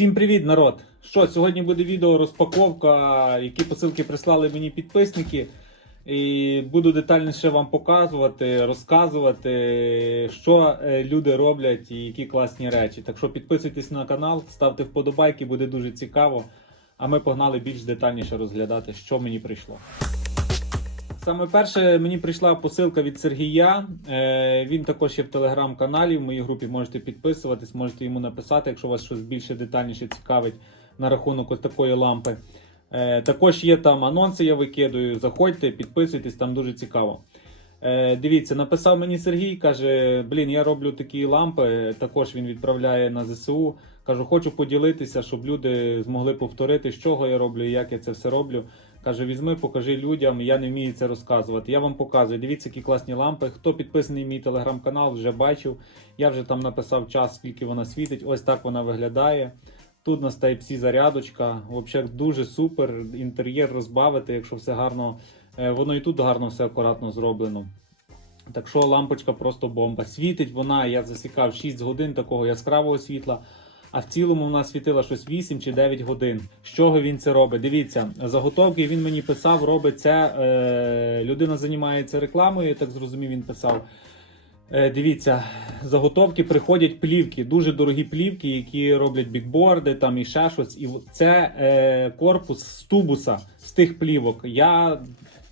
Всім привіт, народ! Що, сьогодні буде відео розпаковка, які посилки прислали мені підписники. І буду детальніше вам показувати, розказувати, що е, люди роблять і які класні речі. Так що підписуйтесь на канал, ставте вподобайки, буде дуже цікаво. А ми погнали більш детальніше розглядати, що мені прийшло. Саме перше мені прийшла посилка від Сергія. Е, він також є в телеграм-каналі. В моїй групі можете підписуватись, можете йому написати, якщо вас щось більше детальніше цікавить на рахунок ось такої лампи. Е, також є там анонси, я викидаю. Заходьте, підписуйтесь, там дуже цікаво. Е, дивіться, написав мені Сергій, каже: Блін, я роблю такі лампи. Також він відправляє на ЗСУ. Кажу, хочу поділитися, щоб люди змогли повторити, з чого я роблю і як я це все роблю. Каже, візьми, покажи людям, я не вмію це розказувати. Я вам показую. Дивіться, які класні лампи. Хто підписаний мій телеграм-канал, вже бачив. Я вже там написав час, скільки вона світить. Ось так вона виглядає. Тут у нас Type-C зарядочка. Взагалі дуже супер. Інтер'єр розбавити, якщо все гарно. Е, Воно і тут гарно все акуратно зроблено. Так що лампочка просто бомба. Світить вона, я засікав 6 годин такого яскравого світла. А в цілому вона світила щось 8 чи 9 годин. З чого він це робить? Дивіться, заготовки він мені писав, робить це. Е, людина займається рекламою, я так зрозумів, він писав. Е, дивіться, заготовки приходять плівки, дуже дорогі плівки, які роблять бікборди там і ще щось. І це е, корпус з тубуса з тих плівок. Я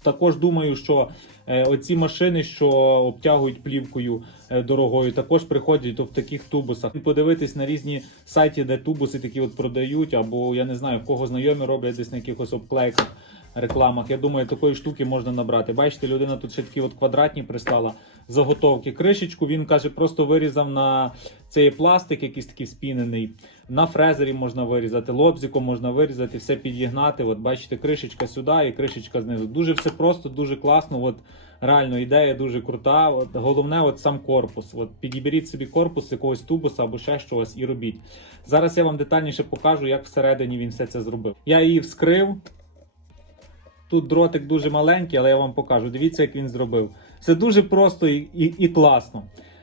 також думаю, що е, оці машини, що обтягують плівкою е, дорогою, також приходять в таких тубусах. Подивитись на різні сайті, де тубуси такі от продають, або я не знаю, в кого знайомі роблять десь на якихось обклейках. Рекламах, я думаю, такої штуки можна набрати. Бачите, людина тут ще такі от квадратні прислала заготовки. Кришечку він каже, просто вирізав на цей пластик, якийсь такий спінений. На фрезері можна вирізати, лобзиком можна вирізати, все підігнати. От бачите, кришечка сюди і кришечка знизу. Дуже все просто, дуже класно. От реально ідея дуже крута. От головне, от сам корпус. От підіберіть собі корпус якогось тубуса або ще щось і робіть. Зараз я вам детальніше покажу, як всередині він все це зробив. Я її вскрив. Тут дротик дуже маленький, але я вам покажу. Дивіться, як він зробив. Все дуже просто і, і, і класно.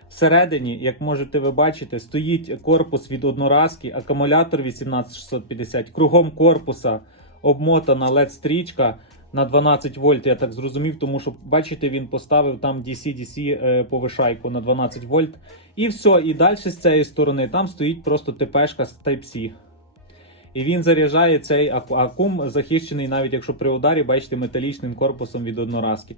Всередині, як можете ви бачити, стоїть корпус від одноразки, акумулятор 18650, кругом корпуса обмотана LED-стрічка на 12 вольт, я так зрозумів, тому що, бачите, він поставив там DC-DC е, повишайку на 12 вольт. І все, і далі з цієї сторони там стоїть просто ТПшка з Type-C. І він заряджає цей акум, захищений, навіть якщо при ударі, бачите, металічним корпусом від одноразки.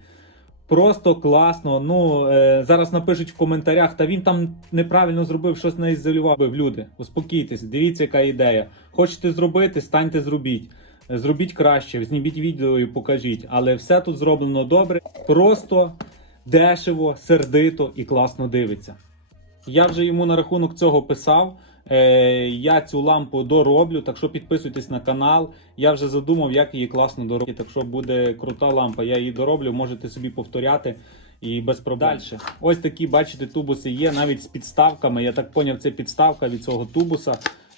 Просто класно. Ну е, зараз напишуть в коментарях, та він там неправильно зробив, щось не ізолював. Люди, успокійтесь, дивіться, яка ідея. Хочете зробити, станьте, зробіть. Зробіть краще, зніміть відео і покажіть. Але все тут зроблено добре, просто дешево, сердито і класно дивиться. Я вже йому на рахунок цього писав. Е, я цю лампу дороблю, так що підписуйтесь на канал. Я вже задумав, як її класно доробити. Так що буде крута лампа, я її дороблю, можете собі повторяти і без проблем. Дальше. Ось такі, бачите, тубуси є, навіть з підставками. Я так поняв, це підставка від цього тубуса.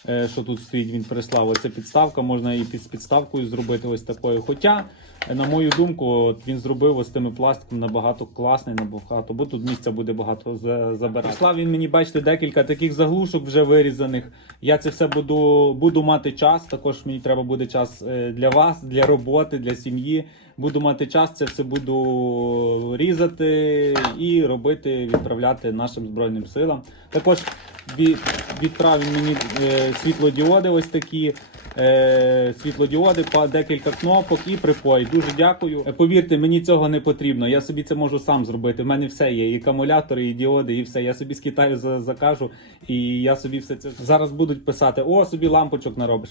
е, Що тут стоїть, він прислав. Оце підставка, можна і з підставкою зробити ось такою. Хоча, на мою думку, от він зробив ось тими пластиком набагато класний, набагато, бо тут місця буде багато забирати. Прислав він мені, бачите, декілька таких заглушок вже вирізаних. Я це все буду, буду мати час. Також мені треба буде час е, для вас, для роботи, для сім'ї. Буду мати час, це все буду різати і робити, відправляти нашим збройним силам. Також від, відправив мені е, світлодіоди, ось такі. Е, світлодіоди, декілька кнопок і припой. Дуже дякую. Е, Повірте, мені цього не потрібно. Я собі це можу сам зробити. У мене все є. І акумулятори, і діоди, і все. Я собі з Китаю за- закажу, і я собі все це зараз будуть писати: о, собі лампочок наробиш.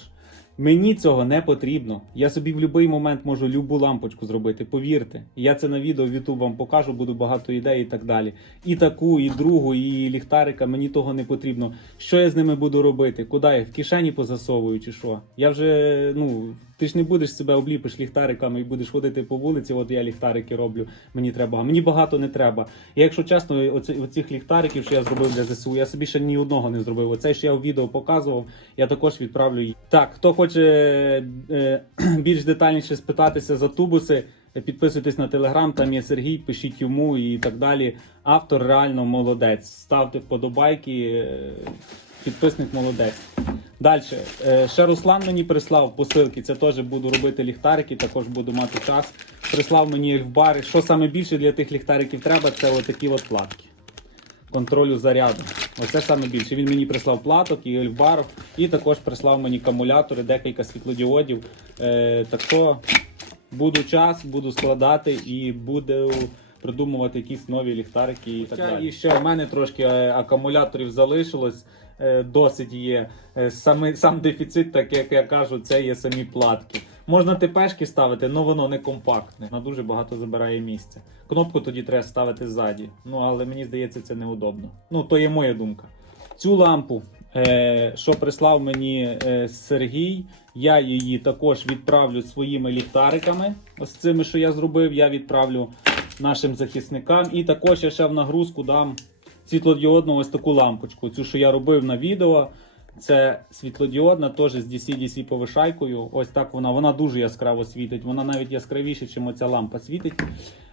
Мені цього не потрібно. Я собі в будь-який момент можу любу лампочку зробити. Повірте. Я це на відео в YouTube вам покажу, буду багато ідей і так далі. І таку, і другу, і ліхтарика. Мені того не потрібно. Що я з ними буду робити? Куди я в кишені позасовую, чи що? Я вже ну. Ти ж не будеш себе обліпиш ліхтариками і будеш ходити по вулиці. От я ліхтарики роблю. Мені треба. А мені багато не треба. І якщо чесно, оці, оцих ліхтариків, що я зробив для ЗСУ, я собі ще ні одного не зробив. Оце що я в відео показував, я також відправлю. Так, хто хоче е, більш детальніше спитатися за тубуси, Підписуйтесь на телеграм, там є Сергій, пишіть йому і так далі. Автор реально молодець. Ставте вподобайки, е, підписник молодець. Далі, ще Руслан мені прислав посилки. Це теж буду робити ліхтарики, також буду мати час. Прислав мені ельфбари. Що саме більше для тих ліхтариків треба, це отакі от платки. Контролю заряду. Оце саме більше. Він мені прислав платок і ельфбар, і також прислав мені акумулятори, декілька світлодіодів. Е, так що буду час, буду складати і буду придумувати якісь нові ліхтарики і так далі. І ще в мене трошки е, акумуляторів залишилось. е, Досить є Е, саме сам дефіцит, так як я кажу, це є самі платки. Можна ТПшки ставити, але воно не компактне. Вона дуже багато забирає місця. Кнопку тоді треба ставити ззаді. Ну але мені здається, це неудобно. Ну, то є моя думка. Цю лампу, е, що прислав мені е, Сергій, я її також відправлю своїми ліхтариками. Ось цими, що я зробив, я відправлю нашим захисникам. І також я ще в нагрузку дам світлодіодну ось таку лампочку. Цю, що я робив на відео. Це світлодіодна, теж з DC-DC повишайкою. Ось так вона. Вона дуже яскраво світить. Вона навіть яскравіше, ніж оця лампа світить.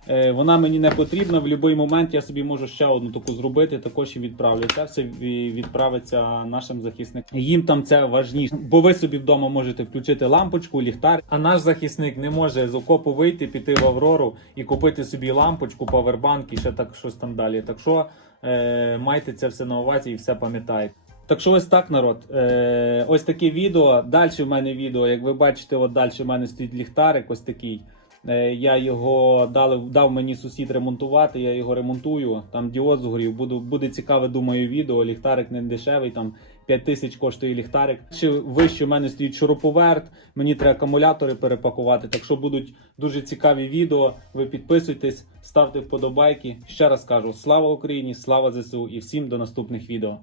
Е, вона мені не потрібна. В будь-який момент я собі можу ще одну таку зробити, також і відправлю. Це все відправиться нашим захисникам. Їм там це важніше, бо ви собі вдома можете включити лампочку, ліхтар. А наш захисник не може з окопу вийти, піти в Аврору і купити собі лампочку, павербанк і ще так щось там далі. Так що е, майте це все на увазі і все пам'ятайте. Так що ось так, народ. Е, ось таке відео. Далі в мене відео, як ви бачите, от далі в мене стоїть ліхтарик, ось такий. Е, я його дали, дав мені сусід ремонтувати, я його ремонтую. Там діод згорів. Буду, буде цікаве, думаю, відео. Ліхтарик не дешевий, там 5 тисяч коштує ліхтарик. Ще вище в мене стоїть шуруповерт, мені треба акумулятори перепакувати. Так що будуть дуже цікаві відео. Ви підписуйтесь, ставте вподобайки. Ще раз кажу: слава Україні, слава ЗСУ і всім до наступних відео.